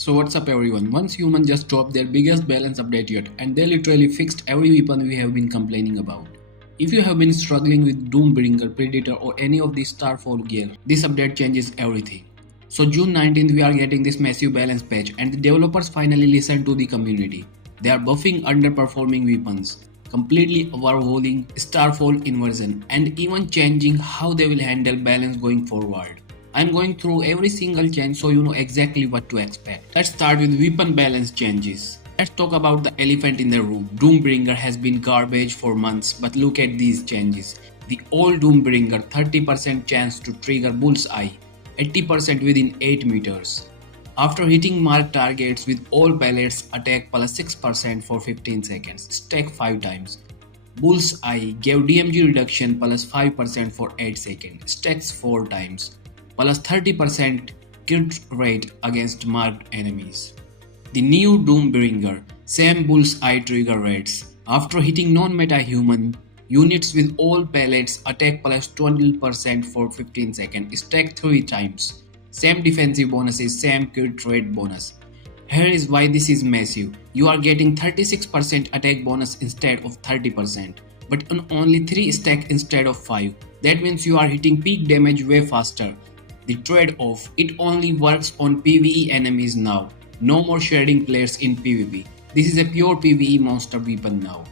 So what's up everyone, once human just dropped their biggest balance update yet and they literally fixed every weapon we have been complaining about. If you have been struggling with Doombringer, Predator or any of the Starfall gear, this update changes everything. So June 19th we are getting this massive balance patch and the developers finally listened to the community. They are buffing underperforming weapons, completely overhauling Starfall Inversion and even changing how they will handle balance going forward. I'm going through every single change so you know exactly what to expect. Let's start with weapon balance changes. Let's talk about the elephant in the room. Doombringer has been garbage for months, but look at these changes. The old Doombringer 30% chance to trigger bullseye, 80% within 8 meters. After hitting marked targets with all pellets, attack plus 6% for 15 seconds, stack 5 times. Bullseye gave DMG reduction plus 5% for 8 seconds, stacks 4 times. Plus 30% crit rate against marked enemies. The new Doombringer, same bullseye trigger rates. After hitting non-meta human, units with all pellets attack plus 20% for 15 seconds, stack 3 times. Same defensive bonuses, same crit rate bonus. Here is why this is massive. You are getting 36% attack bonus instead of 30%, but on only 3 stack instead of 5. That means you are hitting peak damage way faster. The trade-off, it only works on PvE enemies now. No more shredding players in PvP. This is a pure PvE monster weapon now.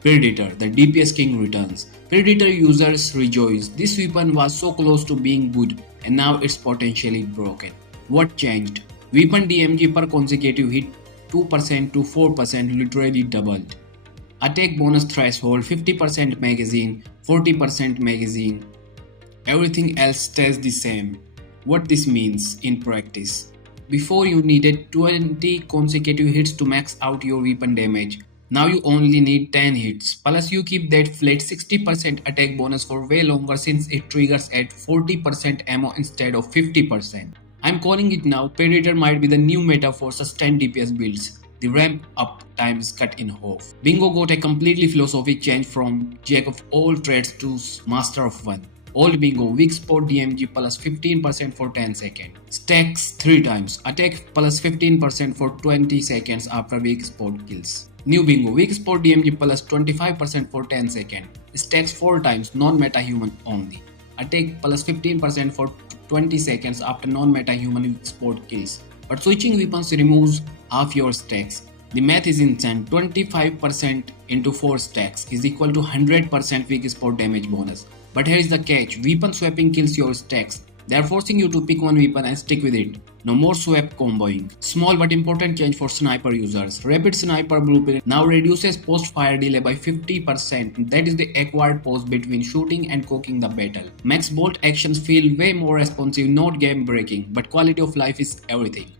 Predator, the DPS king returns. Predator users rejoice. This weapon was so close to being good and now it's potentially broken. What changed? Weapon DMG per consecutive hit 2% to 4% literally doubled. Attack bonus threshold 50% magazine, 40% magazine. Everything else stays the same. What this means in practice. Before you needed 20 consecutive hits to max out your weapon damage. Now you only need 10 hits. Plus you keep that flat 60% attack bonus for way longer since it triggers at 40% ammo instead of 50%. I'm calling it now. Predator might be the new meta for sustained DPS builds. The ramp up time is cut in half. Bingo got a completely philosophic change from jack of all trades to master of one. Old Bingo, weak spot DMG plus 15% for 10 seconds. Stacks 3 times. Attack plus 15% for 20 seconds after weak spot kills. New Bingo, weak spot DMG plus 25% for 10 seconds. Stacks 4 times, non-meta human only. Attack plus 15% for 20 seconds after non-meta human weak spot kills. But switching weapons removes half your stacks. The math is insane. 25% into 4 stacks is equal to 100% weak spot damage bonus. But here is the catch, weapon swapping kills your stacks. They are forcing you to pick one weapon and stick with it. No more swap comboing. Small but important change for sniper users. Rapid sniper blueprint now reduces post-fire delay by 50%. That is the acquired pause between shooting and cooking the battle. Max bolt actions feel way more responsive, not game breaking, but quality of life is everything.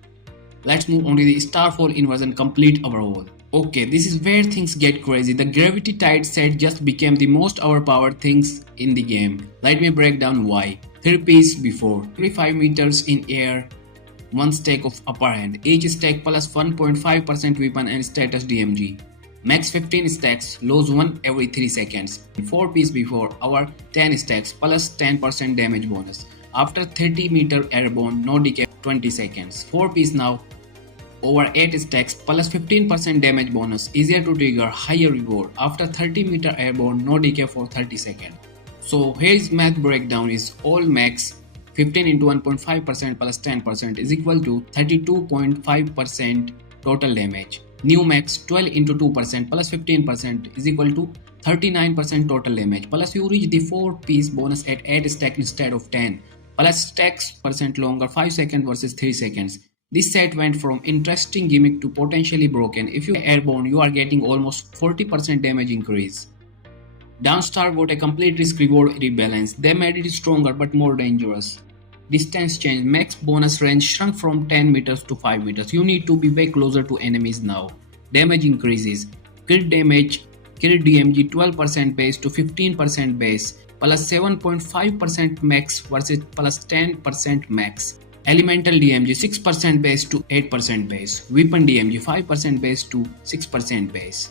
Let's move on to the Starfall Inversion complete overhaul. Okay, this is where things get crazy. The gravity tide set just became the most overpowered things in the game. Let me break down why. 3 pieces before. Every 5 meters in air, 1 stack of upper hand. Each stack plus 1.5% weapon and status DMG. Max 15 stacks, lose 1 every 3 seconds. 4 pieces before, our 10 stacks plus 10% damage bonus. After 30 meter airborne, no decay 20 seconds. 4 pieces now. Over 8 stacks plus 15% damage bonus, easier to trigger, higher reward. After 30 meter airborne, no decay for 30 seconds. So here's math breakdown is all max 15 into 1.5% plus 10% is equal to 32.5% total damage. New max 12 into 2% plus 15% is equal to 39% total damage. Plus you reach the 4 piece bonus at 8 stack instead of 10. Plus stacks percent longer 5 seconds versus 3 seconds. This set went from interesting gimmick to potentially broken. If you are airborne, you are getting almost 40% damage increase. Downstar got a complete risk reward rebalance. They made it stronger but more dangerous. Distance change, max bonus range shrunk from 10 meters to 5 meters. You need to be way closer to enemies now. Damage increases. Crit damage, crit DMG 12% base to 15% base, plus 7.5% max versus plus 10% max. Elemental DMG 6% base to 8% base. Weapon DMG 5% base to 6% base.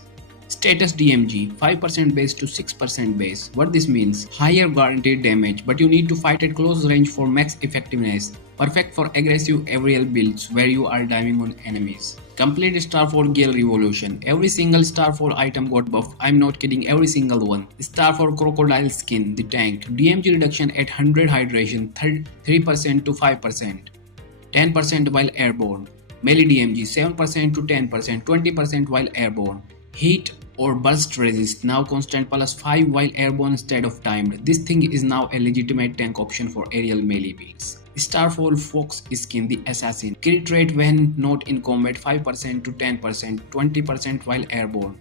Status DMG 5% base to 6% base. What this means? Higher guaranteed damage, but you need to fight at close range for max effectiveness. Perfect for aggressive aerial builds where you are diving on enemies. Complete Starfall Gale Revolution. Every single Starfall item got buffed. I'm not kidding, every single one. Starfall Crocodile Skin, the tank. DMG reduction at 100 hydration, 3% to 5%. 10% while airborne. Melee DMG 7% to 10%, 20% while airborne. Heat or burst resist now constant +5 while airborne instead of timed. This thing is now a legitimate tank option for aerial melee builds. Starfall Fox Skin, the Assassin. Crit rate when not in combat 5% to 10%, 20% while airborne.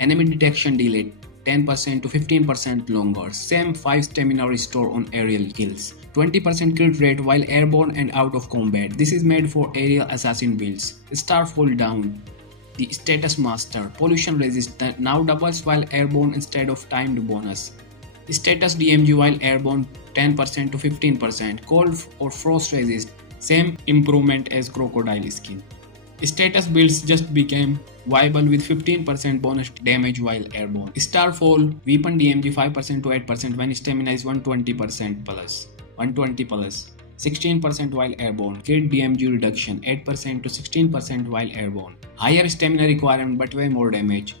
Enemy detection delay 10% to 15% longer. Same 5 stamina restore on aerial kills. 20% crit rate while airborne and out of combat. This is made for aerial assassin builds. Starfall Down, the Status Master. Pollution resist that now doubles while airborne instead of timed bonus. Status DMG while airborne 10% to 15%. Cold or frost resist. Same improvement as Crocodile Skin. Status builds just became viable with 15% bonus damage while airborne. Starfall Weapon DMG 5% to 8% when stamina is 120% plus. 120 plus. 16% while airborne. Crit DMG reduction 8% to 16% while airborne. Higher stamina requirement but way more damage.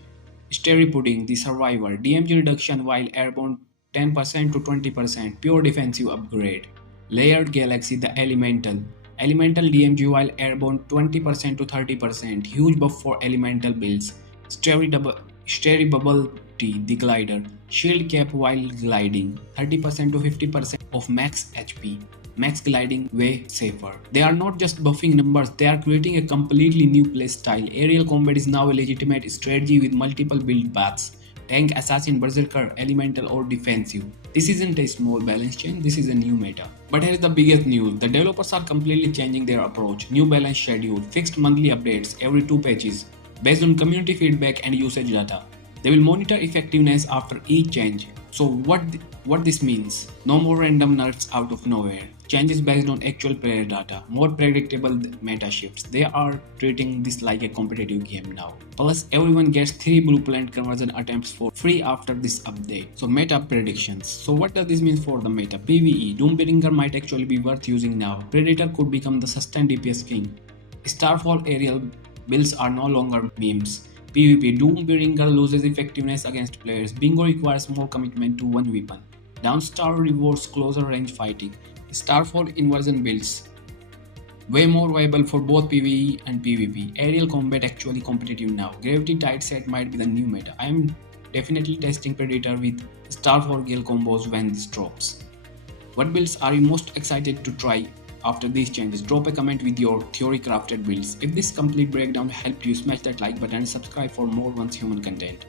Sterry Pudding, the Survivor. DMG reduction while airborne 10% to 20%. Pure defensive upgrade. Layered Galaxy, the Elemental. Elemental DMG while airborne 20% to 30%. Huge buff for elemental builds. Sterry Bubble Tea, the Glider. Shield Cap while gliding 30% to 50% of max HP. Max gliding way safer. They are not just buffing numbers, they are creating a completely new playstyle. Aerial combat is now a legitimate strategy with multiple build paths. Tank, Assassin, Berserker, Elemental or Defensive. This isn't a small balance change, this is a new meta. But here's the biggest news, the developers are completely changing their approach. New balance schedule, fixed monthly updates every 2 patches, based on community feedback and usage data. They will monitor effectiveness after each change. So what this means? No more random nerfs out of nowhere. Changes based on actual player data. More predictable meta shifts. They are treating this like a competitive game now. Plus everyone gets 3 blueprint conversion attempts for free after this update. So meta predictions. So what does this mean for the meta? PvE. Doombringer might actually be worth using now. Predator could become the sustained DPS king. Starfall aerial builds are no longer memes. PvP. Doombringer loses effectiveness against players. Bingo requires more commitment to one weapon. Downstar rewards closer range fighting. Starfall Inversion builds. Way more viable for both PvE and PvP. Aerial combat actually competitive now. Gravity Tide set might be the new meta. I am definitely testing Predator with Starfall Gale combos when this drops. What builds are you most excited to try after these changes? Drop a comment with your theory crafted builds. If this complete breakdown helped you, smash that like button and subscribe for more Once Human content.